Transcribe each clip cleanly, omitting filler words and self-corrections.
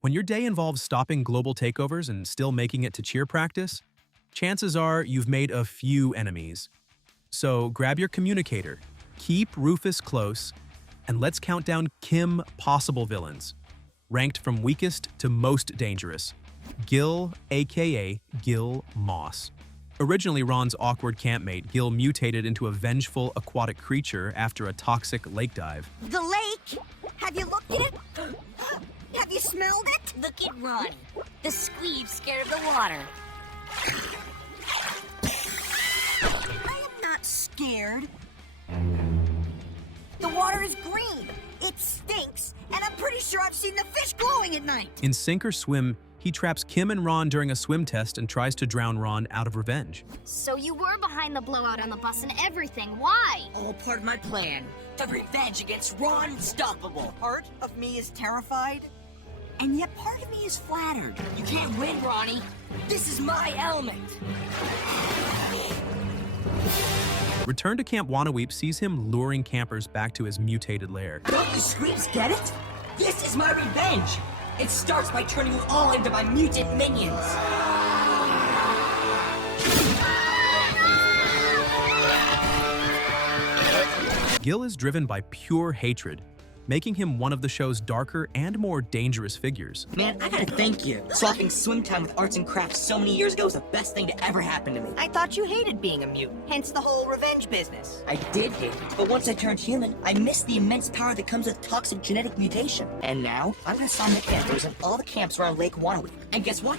When your day involves stopping global takeovers and still making it to cheer practice, chances are you've made a few enemies. So grab your communicator, keep Rufus close, and let's count down Kim possible villains, ranked from weakest to most dangerous. Gil, aka Gil Moss. Originally Ron's awkward campmate, Gil mutated into a vengeful aquatic creature after a toxic lake dive. The lake? Have you looked at it? Have you smelled it? Look at Ronnie, the squeeb scared of the water. I am not scared. The water is green. It stinks, and I'm pretty sure I've seen the fish glowing at night. In Sink or Swim, he traps Kim and Ron during a swim test and tries to drown Ron out of revenge. So you were behind the blowout on the bus and everything. Why? All part of my plan. The revenge against Ron Unstoppable. Part of me is terrified, and yet part of me is flattered. You can't win, Ronnie. This is my element. Return to Camp Wannaweep sees him luring campers back to his mutated lair. Don't you screams get it? This is my revenge. It starts by turning you all into my mutant minions. Gil is driven by pure hatred, making him one of the show's darker and more dangerous figures. Man, I gotta thank you. Swapping swim time with arts and crafts so many years ago was the best thing to ever happen to me. I thought you hated being a mutant, hence the whole revenge business. I did hate it, but once I turned human, I missed the immense power that comes with toxic genetic mutation. And now, I'm gonna sign the campers in all the camps around Lake Wannaweep. And guess what?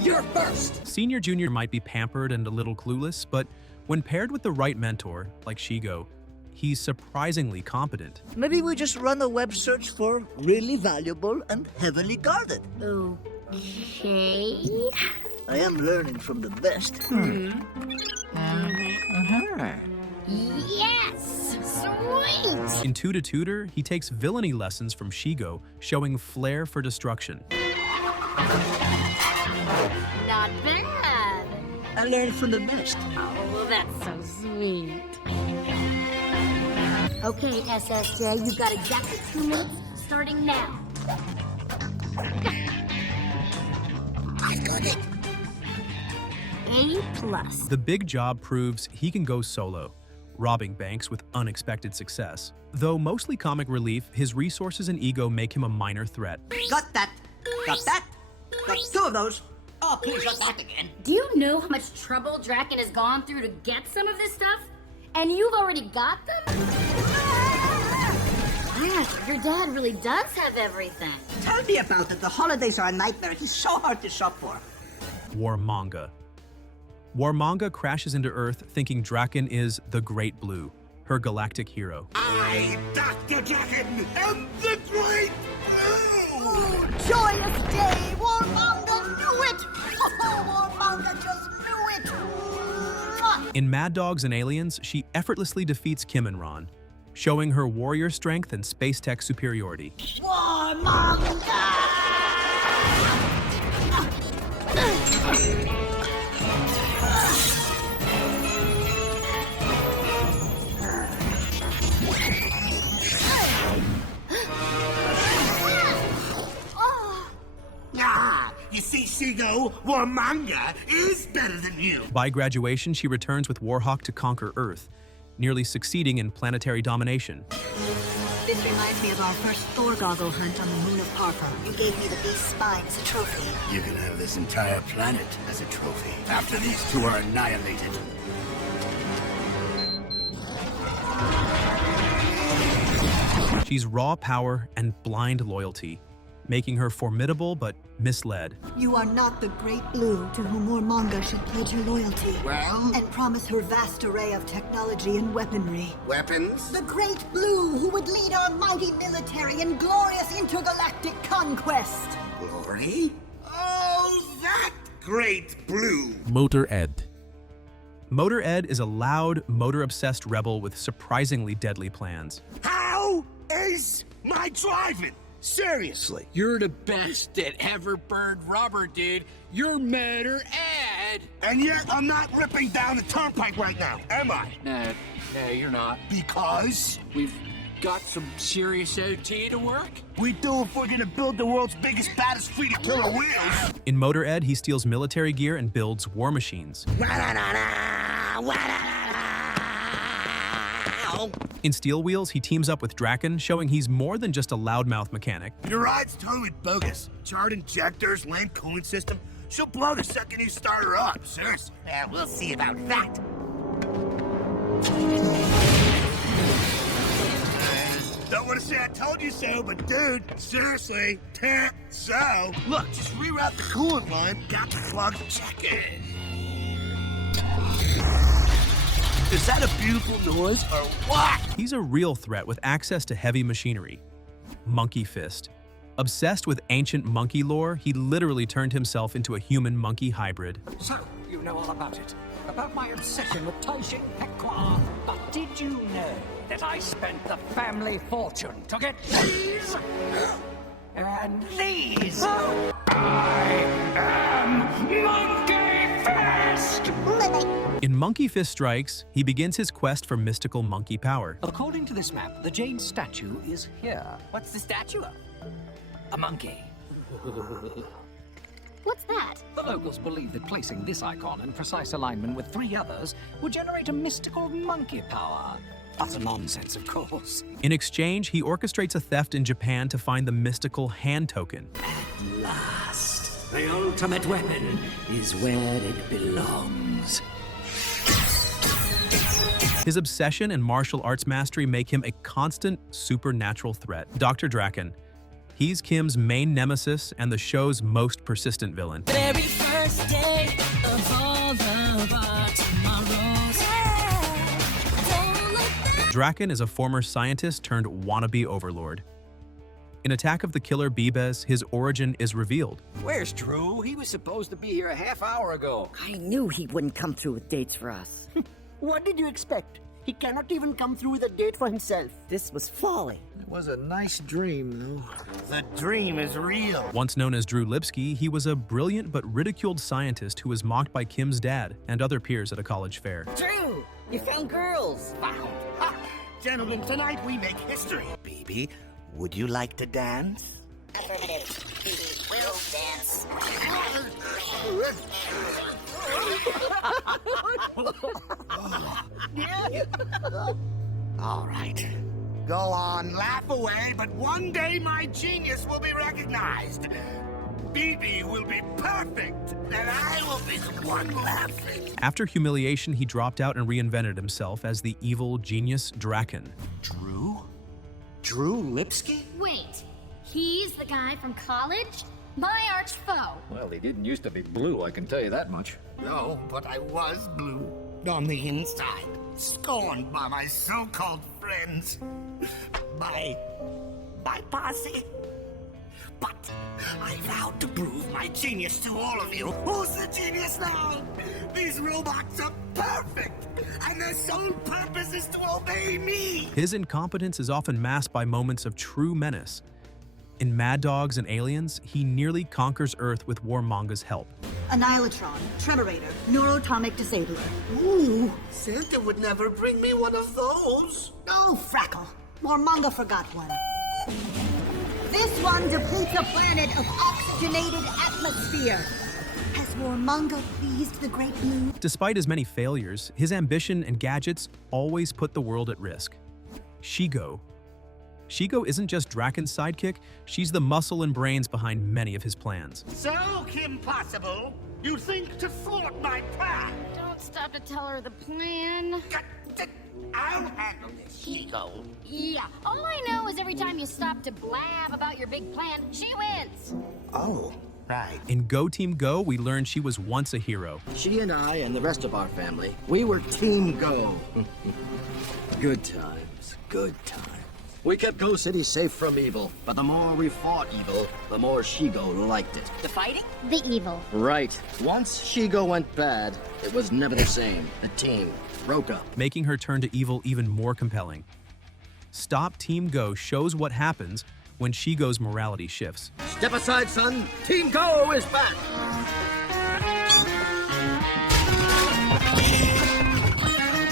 You're first! Senior Junior might be pampered and a little clueless, but when paired with the right mentor, like Shego, he's surprisingly competent. Maybe we just run a web search for really valuable and heavily guarded. Okay. I am learning from the best. Yes! Sweet! In Tutor Tutor, he takes villainy lessons from Shego, showing flair for destruction. Not bad. I learned from the best. Oh, that's so sweet. Okay, SSJ, you've got exactly 2 minutes, starting now. I got it. A+. The big job proves he can go solo, robbing banks with unexpected success. Though mostly comic relief, his resources and ego make him a minor threat. Got that. Got that. Got 2 of those. Oh, please, not that again. Do you know how much trouble Drakken has gone through to get some of this stuff? And you've already got them? Yeah, your dad really does have everything. Tell me about it. The holidays are a nightmare. He's so hard to shop for. Warmonga. Warmonga crashes into Earth thinking Drakken is the Great Blue, her galactic hero. I, Dr. Drakken, am the Great Blue! Joyous day! Warmonga knew it! Warmonga just knew it! Mwah! In Mad Dogs and Aliens, she effortlessly defeats Kim and Ron, showing her warrior strength and space tech superiority. Warmonga! Ah, you see, Shego, Warmonga is better than you. By graduation, she returns with Warhawk to conquer Earth, nearly succeeding in planetary domination. This reminds me of our first Thor goggle hunt on the moon of Parker. You gave me the beast's spine as a trophy. You can have this entire planet as a trophy after these 2 are annihilated. She's raw power and blind loyalty, making her formidable but misled. You are not the Great Blue to whom Warmonga should pledge her loyalty. Well? And promise her vast array of technology and weaponry. Weapons? The Great Blue who would lead our mighty military in glorious intergalactic conquest. Glory? Oh, that Great Blue! Motor Ed. Motor Ed is a loud, motor-obsessed rebel with surprisingly deadly plans. How is my driving? Seriously. You're the best at ever burned rubber, dude. You're Motor Ed. And yet I'm not ripping down the turnpike right now, am I? No, you're not. Because? We've got some serious OT to work? We do if we're gonna build the world's biggest, baddest fleet of killer wheels. In Motor Ed, he steals military gear and builds war machines. In Steel Wheels, he teams up with Drakken, showing he's more than just a loudmouth mechanic. Your ride's totally bogus. Charred injectors, lame cooling system. She'll blow the second you start her up. Seriously. Yeah, we'll see about that. Don't want to say I told you so, but dude, seriously, so. Look, just reroute the coolant line, got the plug, check it. Is that a beautiful noise or what? He's a real threat with access to heavy machinery. Monkey Fist. Obsessed with ancient monkey lore, he literally turned himself into a human-monkey hybrid. So, you know all about it. About my obsession with Taishin Pekwa. But did you know that I spent the family fortune to get these? And these? I am Monkey Fist! In Monkey Fist Strikes, he begins his quest for mystical monkey power. According to this map, the Jade statue is here. What's the statue of? A monkey. What's that? The locals believe that placing this icon in precise alignment with 3 others would generate a mystical monkey power. Utter nonsense, of course. In exchange, he orchestrates a theft in Japan to find the mystical hand token. At last, the ultimate weapon is where it belongs. His obsession and martial arts mastery make him a constant supernatural threat. Dr. Drakken. He's Kim's main nemesis and the show's most persistent villain. Very first day of all of our tomorrows. Drakken is a former scientist turned wannabe overlord. In Attack of the Killer Bebes, his origin is revealed. Where's Drew? He was supposed to be here a half hour ago. I knew he wouldn't come through with dates for us. What did you expect? He cannot even come through with a date for himself. This was folly. It was a nice dream, though. The dream is real. Once known as Drew Lipsky, he was a brilliant but ridiculed scientist who was mocked by Kim's dad and other peers at a college fair. Drew, you found girls. Found. Ha! Gentlemen, tonight we make history. BB, would you like to dance? Affirmative. We will dance. All right. Go on, laugh away, but one day my genius will be recognized. BB will be perfect, and I will be the one laughing. After humiliation, he dropped out and reinvented himself as the evil genius Drakken. Drew? Drew Lipsky? Wait, he's the guy from college? My arch foe. Well, he didn't used to be blue, I can tell you that much. No, but I was blue on the inside, scorned by my so-called friends, by posse. But I vowed to prove my genius to all of you. Who's the genius now? These robots are perfect, and their sole purpose is to obey me. His incompetence is often masked by moments of true menace. In Mad Dogs and Aliens, he nearly conquers Earth with Warmonga's help. Annihilatron, Tremorator, Neuroatomic Disabler. Ooh, Santa would never bring me one of those. Oh, Frackle. Warmonga forgot one. This one depletes a planet of oxygenated atmosphere. Has Warmonga pleased the Great Blue? Despite his many failures, his ambition and gadgets always put the world at risk. Shego. Shego isn't just Drakken's sidekick, she's the muscle and brains behind many of his plans. So, Kim Possible, you think to thwart my plan? Don't stop to tell her the plan. I'll handle this, Shego. Yeah, all I know is every time you stop to blab about your big plan, she wins. Oh, right. In Go Team Go, we learned she was once a hero. She and I and the rest of our family, we were Team Go. Good times, good times. We kept Go City safe from evil, but the more we fought evil, the more Shego liked it. The fighting? The evil. Right. Once Shego went bad, it was never the same. The team broke up. Making her turn to evil even more compelling. Stop Team Go shows what happens when Shego's morality shifts. Step aside, son. Team Go is back.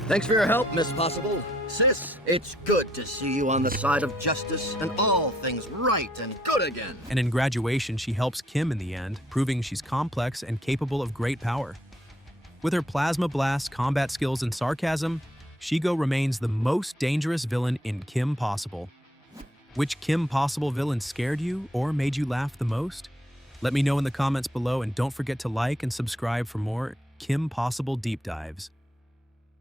Thanks for your help, Miss Possible. sis. It's good to see you on the side of justice and all things right and good again. And in graduation, she helps Kim in the end, proving she's complex and capable of great power. With her plasma blast, combat skills, and sarcasm, Shego remains the most dangerous villain in Kim Possible. Which Kim Possible villain scared you or made you laugh the most? Let me know in the comments below, and don't forget to like and subscribe for more Kim Possible deep dives.